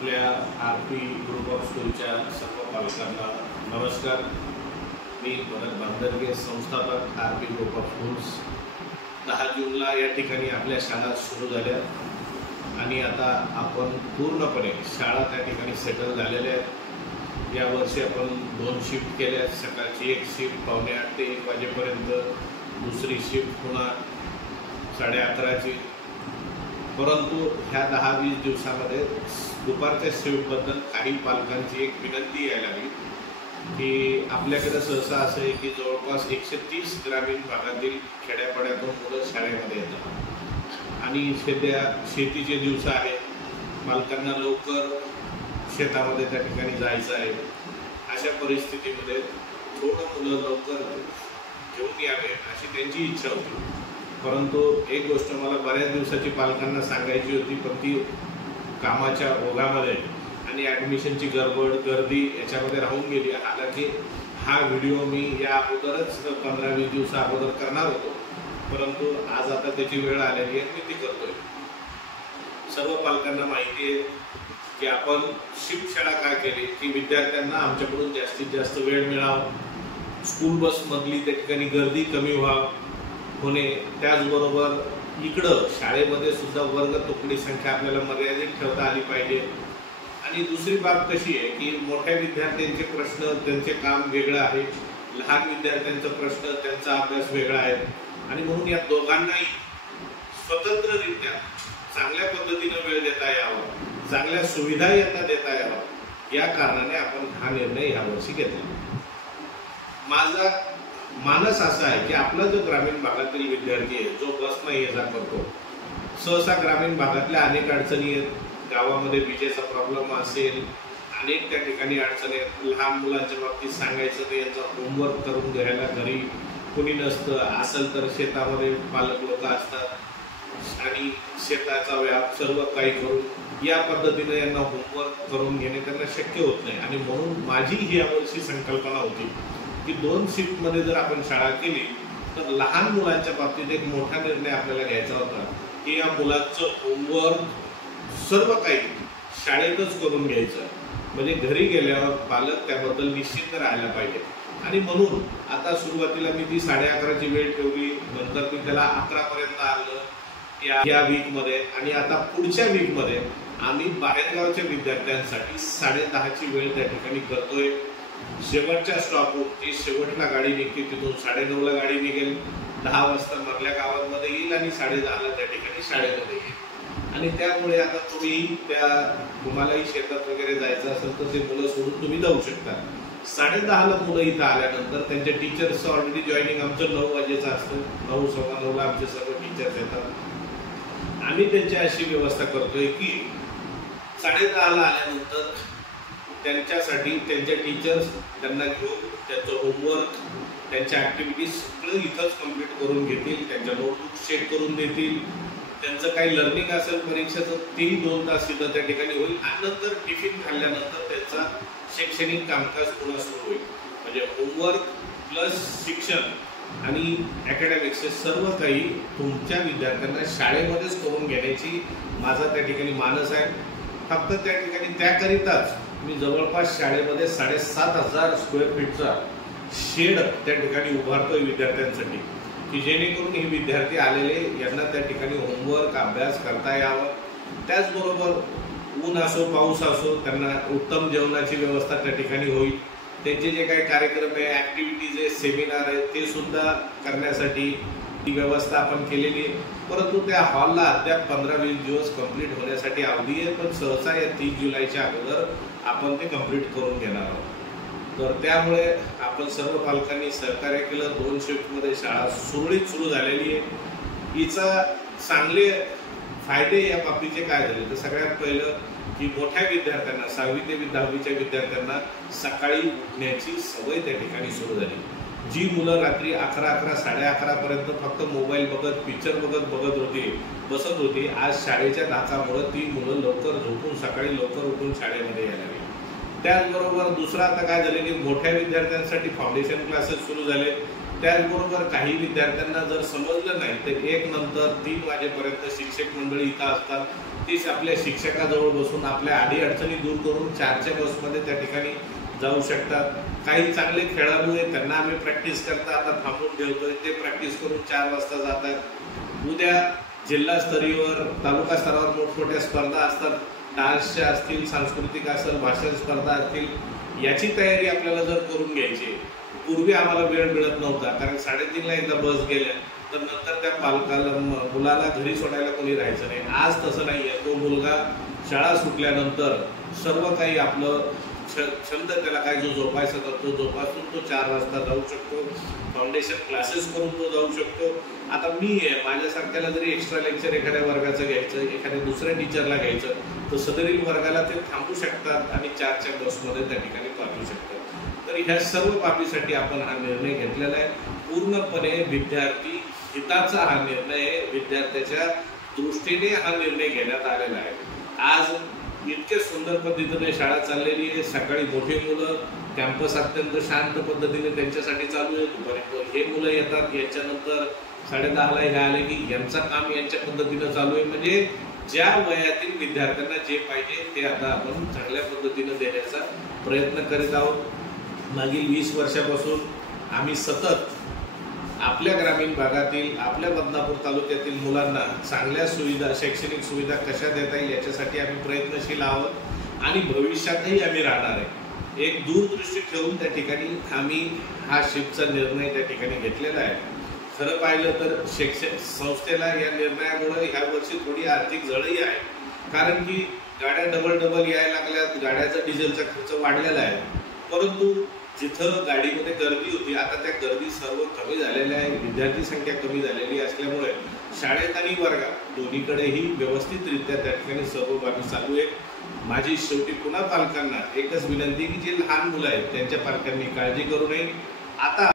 आपल्या RP group of स्कूलच्या सर्व पालकांना नमस्कार। मी भरत बांदरगे, संस्थापक आरपी ग्रुप ऑफ स्कूल्स। 10 जूनला या ठिकाणी आपल्या शाळा सुरू झाल्या आणि आता आपण पूर्णपणे शाळा त्या ठिकाणी सेटल झालेल्या आहेत। या वर्षी आपण 2 शिफ्ट केल्या, सकाळची 1 शिफ्ट 9:30 ते 1 वाजेपर्यंत, दुसरी शिफ्ट पुन्हा 11:30ची। परंतु ह्या 10-20 दिवसामध्ये दुपारच्या शिफ्टबद्दल काही पालकांची एक विनंती यायला लागली की आपल्याकडे सहसा असं आहे की जवळपास 130 ग्रामीण भागातील खेड्यापाड्यातून मुलं शाळेमध्ये येतात आणि सध्या शेतीचे दिवस आहेत, पालकांना लवकर शेतामध्ये त्या ठिकाणी जायचं आहे। अशा परिस्थितीमध्ये थोडं मुलं लवकर घेऊन यावे अशी त्यांची इच्छा होती। परंतु एक गोष्ट मला बऱ्याच दिवसाची पालकांना सांगायची होती, पण ती कामाच्या ओघामध्ये आणि ॲडमिशनची गडबड गर्दी याच्यामध्ये राहून गेली। हालांकी हा व्हिडिओ मी या अगोदरच 15-20 दिवसा अगोदर करणार होतो, परंतु आज आता त्याची वेळ आलेली आहे, मी ती करतोय। सर्व पालकांना माहिती आहे की आपण शिफ्ट शाळा का केली की विद्यार्थ्यांना आमच्याकडून जास्तीत जास्त वेळ मिळावा, स्कूल बसमधली त्या ठिकाणी गर्दी कमी होणे, त्याचबरोबर इकडं शाळेमध्ये सुद्धा वर्ग तुकडी संख्या आपल्याला मर्यादित ठेवता आली पाहिजे। आणि दुसरी बाब कशी आहे की मोठ्या विद्यार्थ्यांचे प्रश्न त्यांचे काम वेगळं आहे, लहान विद्यार्थ्यांचा प्रश्न त्यांचा अभ्यास वेगळा आहे आणि म्हणून या दोघांनाही स्वतंत्ररित्या चांगल्या पद्धतीने वेळ देता यावा, चांगल्या सुविधा यांना देता यावा, या कारणाने आपण हा निर्णय यावर्षी घेतला। माझा मानस असा आहे की आपला जो ग्रामीण भागातील विद्यार्थी आहे जो बसने ये-जा करतो, सहसा ग्रामीण भागातल्या अनेक अडचणी आहेत, गावामध्ये विजेचा प्रॉब्लेम असेल, अनेक त्या ठिकाणी अडचणी आहेत। लहान मुलांच्या बाबतीत सांगायचं तर यांचा होमवर्क करून घ्यायला घरी कोणी नसतं, असेल तर शेतामध्ये पालक लोक असतात आणि शेताचा व्याप सर्व काही करून या पद्धतीने यांना होमवर्क करून घेणे त्यांना शक्य होत नाही। आणि म्हणून माझी ही यावर्षी संकल्पना होती की 2 शिफ्टमध्ये जर आपण शाळा केली तर लहान मुलांच्या बाबतीत एक मोठा निर्णय आपल्याला घ्यायचा होता की या मुलांचं होमवर्क सर्व काही शाळेतच करून घ्यायचं, म्हणजे घरी गेल्यावर पालक त्याबद्दल निश्चिंत राहायला पाहिजे। आणि म्हणून आता सुरुवातीला मी ती 11:30ची वेळ ठेवली, नंतर मी त्याला 11 पर्यंत आणलं या वीकमध्ये, आणि आता पुढच्या वीकमध्ये आम्ही बाहेरगावच्या विद्यार्थ्यांसाठी 10:30ची वेळ त्या ठिकाणी करतोय। शेवटच्या स्टॉपवर ती शेवटला गाडी निघते, तिथून 9:30ला गाडी निघेल, 10 वाजता मधल्या गावांमध्ये येईल आणि 10:30ला त्या ठिकाणी शाळेमध्ये येईल। आणि त्यामुळे आता तुम्हालाही शेतात वगैरे जायचं असेल तर ते मुलं सोडून तुम्ही जाऊ शकता। 10:30ला मुलं इथं आल्यानंतर त्यांच्या टीचर्सचं ऑलरेडी जॉईनिंग आमचं 9 वाजेचं असतं, 9:15-9ला आमचे सर्व टीचर्स येतात। आम्ही त्यांची अशी व्यवस्था करतोय की 10:30ला आल्यानंतर त्यांच्यासाठी त्यांच्या टीचर्स त्यांना घेऊन त्यांचं होमवर्क, त्यांच्या ॲक्टिव्हिटीज सगळं इथंच कंप्लीट करून घेतील, त्यांच्या नोटबुक चेक करून देतील, त्यांचं काही लर्निंग असेल परीक्षेचं तेही 2 तास इथं त्या ठिकाणी होईल आणि नंतर टिफिन खाल्ल्यानंतर त्यांचा शैक्षणिक कामकाज पुन्हा सुरू होईल। म्हणजे होमवर्क प्लस शिक्षण आणि अकॅडमिक्स हे सर्व काही तुमच्या विद्यार्थ्यांना शाळेमध्येच करून घेण्याची माझा त्या ठिकाणी मानस आहे। फक्त त्या ठिकाणी त्याकरिताच मी जवळपास शाळेमध्ये 7,500 स्क्वेअर फीटचा शेड त्या ठिकाणी उभारतोय विद्यार्थ्यांसाठी, की जेणेकरून हे विद्यार्थी आलेले यांना त्या ठिकाणी होमवर्क अभ्यास करता यावं। त्याचबरोबर ऊन असो पाऊस असो त्यांना उत्तम जेवणाची व्यवस्था त्या ठिकाणी होईल। त्यांचे जे काही कार्यक्रम आहे, ॲक्टिव्हिटीज आहे, सेमिनार आहे, ते सुद्धा करण्यासाठी ही व्यवस्था आपण केलेली आहे। परंतु त्या हॉलला अद्याप 15-20 दिवस कंप्लीट होण्यासाठी अवधी आहे, पण सहसा या 30 जुलैच्या अगोदर आपण ते कंप्लीट करून घेणार आहोत। तर त्यामुळे आपण सर्व पालकांनी सहकार्य केलं। 2 शिफ्टमध्ये शाळा सुरळीत सुरू झालेली आहे। हिचा चांगले फायदे या बाबतीचे काय झाले तर सगळ्यात पहिलं की मोठ्या विद्यार्थ्यांना 6वी ते 10वीच्या विद्यार्थ्यांना सकाळी उठण्याची सवय त्या ठिकाणी सुरू झाली। जी मुलं रात्री 11, 11:30 पर्यंत फक्त मोबाईल बघत, पिक्चर बसत होती, आज शाळेच्या धाकामुळे ती मुलं लवकर झोपून सकाळी लवकर उठून शाळेमध्ये यायला लागली। त्याचबरोबर दुसरं आता काय झालं की मोठ्या विद्यार्थ्यांसाठी फाउंडेशन क्लासेस सुरू झाले, त्याचबरोबर काही विद्यार्थ्यांना जर समजलं नाही तर 1 नंतर 3 वाजेपर्यंत शिक्षक मंडळी इथं असतात. तीच आपल्या शिक्षकाजवळ बसून आपल्या अडीअडचणी दूर करून 4च्या बसमध्ये त्या ठिकाणी जाऊ शकतात. काही चांगले खेळाडू आहेत, त्यांना आम्ही प्रॅक्टिस करता आता थांबून ठेवतोय, ते प्रॅक्टिस करून 4 वाजता जातात. उद्या जिल्हा स्तरीवर तालुका स्तरावर मोठमोठ्या स्पर्धा असतात, डान्सच्या असतील, सांस्कृतिक असेल, भाषण स्पर्धा असतील. याची तयारी आपल्याला जर करून घ्यायची. पूर्वी आम्हाला वेळ मिळत नव्हता, कारण 3:30ला एकदा बस गेल्या तर नंतर त्या पालकाला मुलाला घरी सोडायला कोणी राहायचं नाही. आज तसं नाही आहे. तो मुलगा शाळा सुटल्यानंतर सर्व काही आपलं छंद त्याला काय जो जोपासायचा करतो, जोपासून तो 4 वाजता जाऊ शकतो. फाउंडेशन क्लासेस करून तो जाऊ शकतो. आता मी आहे, माझ्यासारख्याला जरी एक्स्ट्रा लेक्चर एखाद्या वर्गाचं घ्यायचं, एखाद्या दुसऱ्या टीचरला घ्यायचं, तर सदरील वर्गाला ते थांबू शकतात आणि 4च्या बसमध्ये त्या ठिकाणी पाठवू शकतात. तर ह्या सर्व बाबीसाठी आपण हा निर्णय घेतलेला आहे. पूर्णपणे विद्यार्थी हिताचा हा निर्णय आहे. विद्यार्थ्याच्या दृष्टीने हा निर्णय घेण्यात आलेला आहे. आज इतके सुंदर पद्धतीने शाळा चाललेली आहे. सकाळी मोठी मुलं, कॅम्पस अत्यंत शांत पद्धतीने त्यांच्यासाठी चालू आहे. दुपारी हे मुलं येतात, याच्यानंतर 10:30ला हे आले की यांचं काम यांच्या पद्धतीनं चालू आहे. म्हणजे ज्या वयातील विद्यार्थ्यांना जे पाहिजे ते आता आपण चांगल्या पद्धतीनं देण्याचा प्रयत्न करीत आहोत. मागील 20 वर्षापासून आम्ही सतत आपल्या ग्रामीण भागातील, आपल्या बदनापूर तालुक्यातील मुलांना चांगल्या सुविधा, शैक्षणिक सुविधा कशा देता येईल याच्यासाठी आम्ही प्रयत्नशील आहोत आणि भविष्यातही आम्ही राहणार आहे. एक दूरदृष्टी ठेवून त्या ठिकाणी आम्ही हा शिफ्टचा निर्णय त्या ठिकाणी घेतलेला आहे. खरं पाहिलं तर शैक्षणिक संस्थेला या निर्णयामुळे ह्या वर्षी थोडी आर्थिक झळही आहे, कारण की गाड्या डबल यायला लागल्यात, गाड्याचा डिझेलचा खर्च वाढलेला आहे. परंतु जिथं गाडीमध्ये गर्दी होती, आता त्या गर्दी सर्व कमी झालेल्या आहे. विद्यार्थी संख्या कमी झालेली असल्यामुळे शाळेत आणि वर्गात दोन्हीकडेही व्यवस्थितरित्या त्या ठिकाणी सर्व बाबी चालू आहे. माझी शेवटी पुन्हा पालकांना एकच विनंती की जे लहान मुलं आहेत त्यांच्या पालकांनी काळजी करू नये. आता